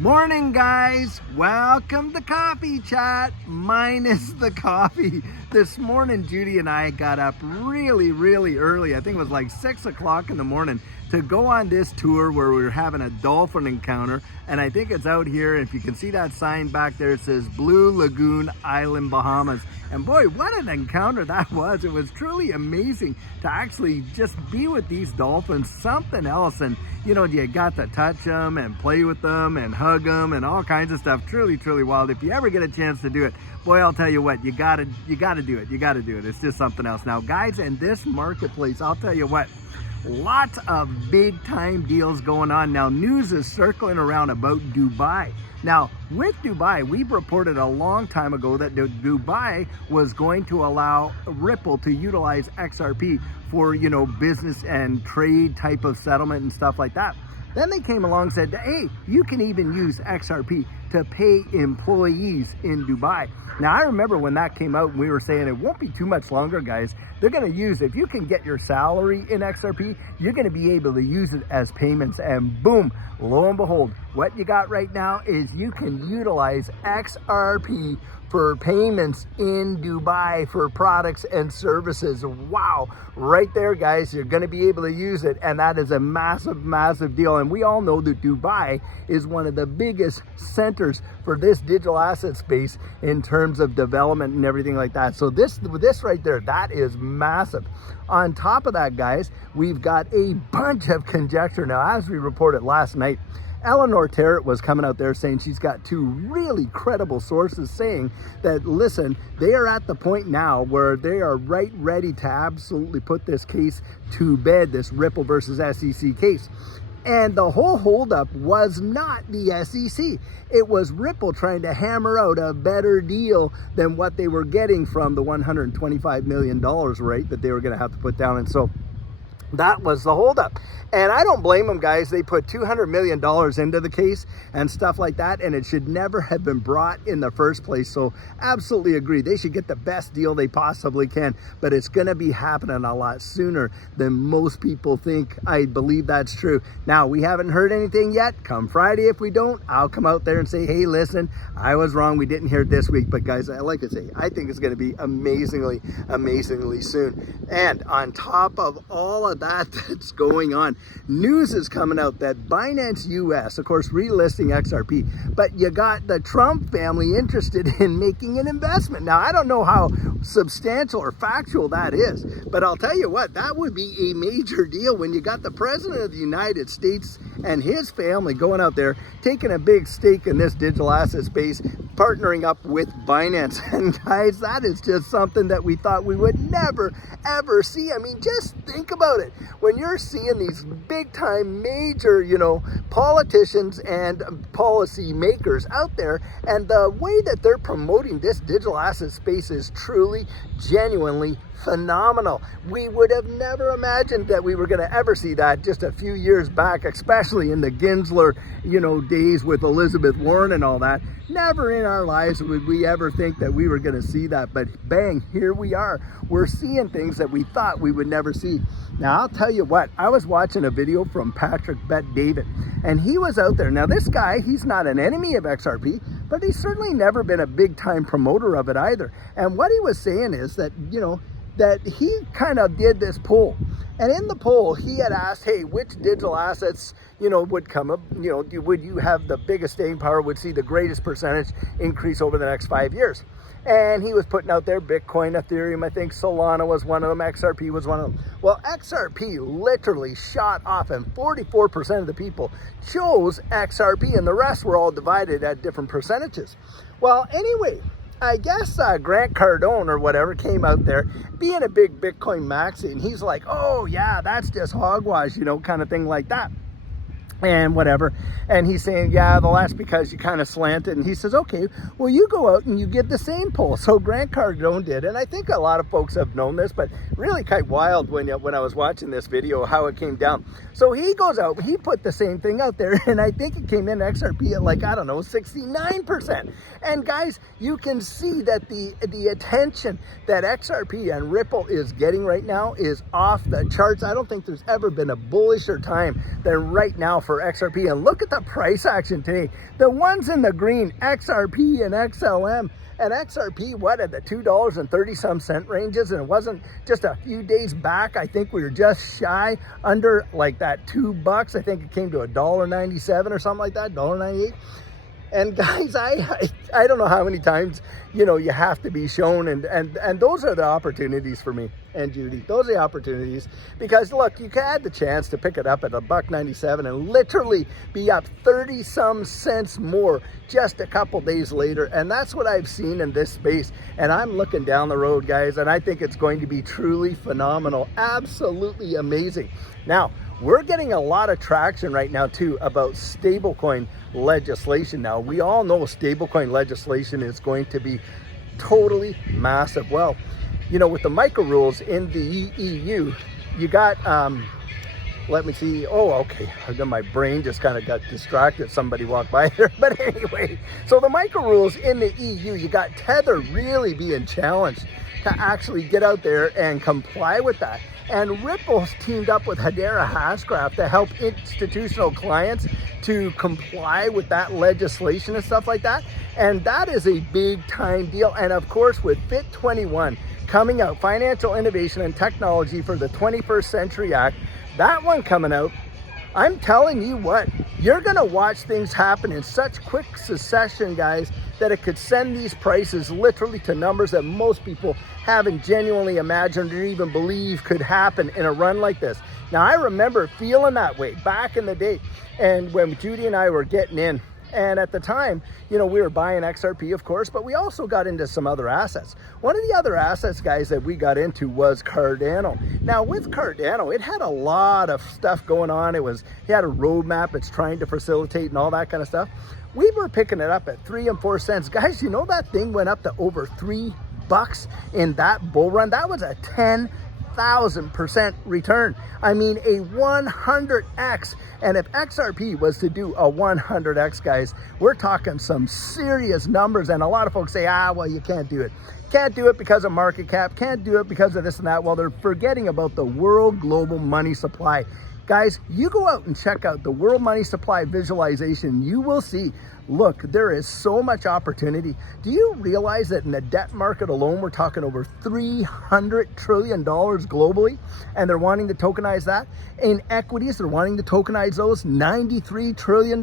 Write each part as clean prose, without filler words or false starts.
Morning, guys. Welcome to Coffee Chat, minus the coffee. This morning, Judy and I got up really early. I think it was like 6 o'clock in the morning to go on this tour where we were having a dolphin encounter. And I think it's out here. If you can see that sign back there, it says Blue Lagoon Island, Bahamas. And boy, what an encounter that was. It was truly amazing to actually just be with these dolphins, something else. And you know, you got to touch them and play with them and hug them and all kinds of stuff. Truly wild. If you ever get a chance to do it, boy, I'll tell you what, you gotta do it. You gotta do it. It's just something else. Now, guys, in this marketplace, I'll tell you what, lots of big time deals going on. Now, news is circling around about Dubai. Now, with Dubai, we've reported a long time ago that Dubai was going to allow Ripple to utilize XRP for, you know, business and trade type of settlement and stuff like that. Then they came along and said, hey, you can even use XRP to pay employees in Dubai. Now, I remember when that came out and we were saying it won't be too much longer, guys. They're going to use, if you can get your salary in XRP, you're going to be able to use it as payments. And boom, lo and behold, what you got right now is you can utilize XRP for payments in Dubai for products and services. Wow, right there, guys, you're going to be able to use it, and that is a massive deal. And we all know that Dubai is one of the biggest centers for this digital asset space in terms of development and everything like that. So this right there, that is massive. On top of that, guys, we've got a bunch of conjecture. Now, as we reported last night, Eleanor Terrett was coming out there saying she's got two really credible sources saying that, listen, they are at the point now where they are ready to absolutely put this case to bed, this Ripple versus SEC case. And the whole holdup was not the SEC. It was Ripple trying to hammer out a better deal than what they were getting from the $125 million rate that they were going to have to put down. And so that was the holdup. And I don't blame them, guys. They put $200 million into the case and stuff like that, and it should never have been brought in the first place. So absolutely agree. They should get the best deal they possibly can, but it's going to be happening a lot sooner than most people think. I believe that's true. Now, we haven't heard anything yet. Come Friday, if we don't, I'll come out there and say, hey, listen, I was wrong. We didn't hear it this week. But guys, like I say, I think it's going to be amazingly soon. And on top of all of that's going on, news is coming out that Binance US, of course, relisting XRP, but you got the Trump family interested in making an investment. Now, I don't know how substantial or factual that is, but I'll tell you what, that would be a major deal when you got the President of the United States and his family going out there, taking a big stake in this digital asset space, partnering up with Binance. And guys, that is just something that we thought we would never, ever see. I mean, just think about it. When you're seeing these big time major, you know, politicians and policy makers out there, and the way that they're promoting this digital asset space is truly, genuinely phenomenal. We would have never imagined that we were going to ever see that just a few years back, especially in the Gensler, you know, days with Elizabeth Warren and all that. Never in our lives would we ever think that we were going to see that, but bang, here we are. We're seeing things that we thought we would never see. Now, I'll tell you what, I was watching a video from Patrick Bet-David, and he was out there. Now, this guy, he's not an enemy of XRP, but he's certainly never been a big time promoter of it either. And what he was saying is that, you know, that he kind of did this poll. And in the poll, he had asked, hey, which digital assets, you know, would come up, you know, would you have the biggest staying power, would see the greatest percentage increase over the next 5 years? And he was putting out there Bitcoin, Ethereum, I think Solana was one of them, XRP was one of them. Well, XRP literally shot off, and 44% of the people chose XRP, and the rest were all divided at different percentages. Well, anyway, I guess Grant Cardone or whatever came out there being a big Bitcoin maxi, and he's like, oh yeah, that's just hogwash, you know, kind of thing like that. And whatever. And he's saying, yeah, well, that's because you kind of slanted. And he says, okay, well, you go out and you get the same poll. So Grant Cardone did. And I think a lot of folks have known this, but really quite wild when I was watching this video, how it came down. So he goes out, he put the same thing out there. And I think it came in XRP at like, I don't know, 69%. And guys, you can see that the attention that XRP and Ripple is getting right now is off the charts. I don't think there's ever been a bullisher time than right now for XRP, and look at the price action today. The ones in the green, XRP and XLM, and XRP, what, at the $2.30 some cent ranges, and it wasn't just a few days back. I think we were just shy under like that $2. I think it came to $1.97 or something like that, $1.98. And guys, I don't know how many times, you know, you have to be shown, and those are the opportunities for me and Judy. Those are the opportunities, because look, you had the chance to pick it up at $1.97 and literally be up 30 some cents more just a couple days later. And that's what I've seen in this space. And I'm looking down the road, guys, and I think it's going to be truly phenomenal, absolutely amazing. Now, we're getting a lot of traction right now too about stablecoin legislation. Now, we all know stablecoin legislation is going to be totally massive. Well, you know, with the micro rules in the EU, you got, let me see. Oh, okay. My brain just kind of got distracted. Somebody walked by there. But anyway, so the micro rules in the EU, you got Tether really being challenged to actually get out there and comply with that. And Ripple's teamed up with Hedera Hashgraph to help institutional clients to comply with that legislation and stuff like that. And that is a big time deal. And of course, with FIT 21 coming out, Financial Innovation and Technology for the 21st Century Act, that one coming out, I'm telling you what, you're gonna watch things happen in such quick succession, guys, that it could send these prices literally to numbers that most people haven't genuinely imagined or even believe could happen in a run like this. Now, I remember feeling that way back in the day, and when Judy and I were getting in, and at the time, you know, we were buying XRP, of course, but we also got into some other assets. One of the other assets, guys, that we got into was Cardano. Now, with Cardano, it had a lot of stuff going on. It had a roadmap it's trying to facilitate and all that kind of stuff. We were picking it up at 3 and 4 cents. Guys, you know that thing went up to over $3 in that bull run? That was a 10,000% return. I mean, a 100x. And if XRP was to do a 100x, guys, we're talking some serious numbers. And a lot of folks say, well, you can't do it. Can't do it because of market cap. Can't do it because of this and that. Well, they're forgetting about the world global money supply. Guys, you go out and check out the world money supply visualization. You will see, look, there is so much opportunity. Do you realize that in the debt market alone, we're talking over $300 trillion globally, and they're wanting to tokenize that? In equities, they're wanting to tokenize those, $93 trillion,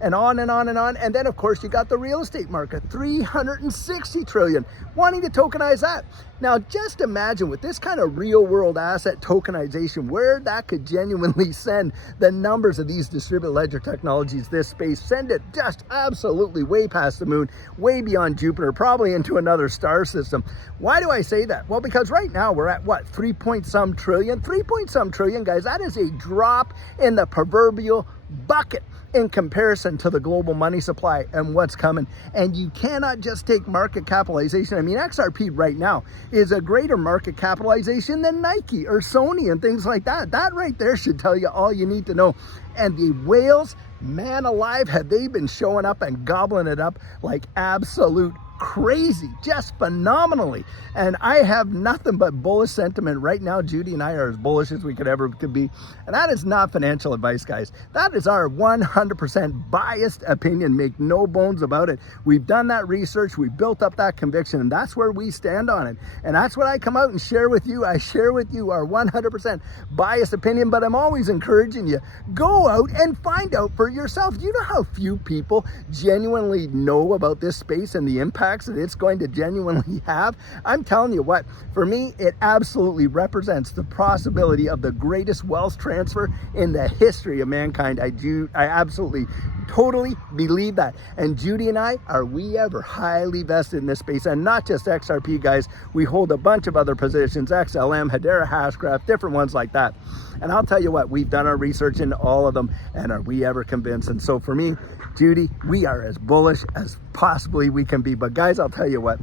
and on and on and on. And then, of course, you got the real estate market, $360 trillion, wanting to tokenize that. Now, just imagine with this kind of real world asset tokenization, where that could genuinely send the numbers of these distributed ledger technologies, this space, send it just absolutely way past the moon, way beyond Jupiter, probably into another star system. Why do I say that? Well, because right now we're at what, 3-point-some trillion? 3-point-some trillion, guys, that is a drop in the proverbial bucket in comparison to the global money supply and what's coming. And you cannot just take market capitalization. I mean, XRP right now is a greater market capitalization than Nike or Sony and things like that. That right there should tell you all you need to know. And the whales, man alive, have they been showing up and gobbling it up like absolute crazy, just phenomenally. And I have nothing but bullish sentiment right now. Judy and I are as bullish as we could be. And that is not financial advice, guys. That is our 100% biased opinion. Make no bones about it. We've done that research. We built up that conviction, and that's where we stand on it. And that's what I come out and share with you. I share with you our 100% biased opinion, but I'm always encouraging you, go out and find out for yourself. You know how few people genuinely know about this space and the impact that it's going to genuinely have? I'm telling you what, for me, it absolutely represents the possibility of the greatest wealth transfer in the history of mankind. I absolutely, totally believe that. And Judy and I, are we ever highly vested in this space? And not just XRP, guys. We hold a bunch of other positions, XLM, Hedera Hashgraph, different ones like that. And I'll tell you what, we've done our research into all of them, and are we ever convinced? And so for me, Judy, we are as bullish as possibly we can be. But guys, I'll tell you what,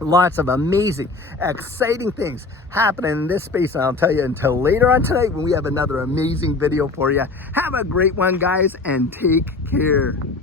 lots of amazing, exciting things happening in this space. And I'll tell you until later on tonight when we have another amazing video for you. Have a great one, guys, and take care.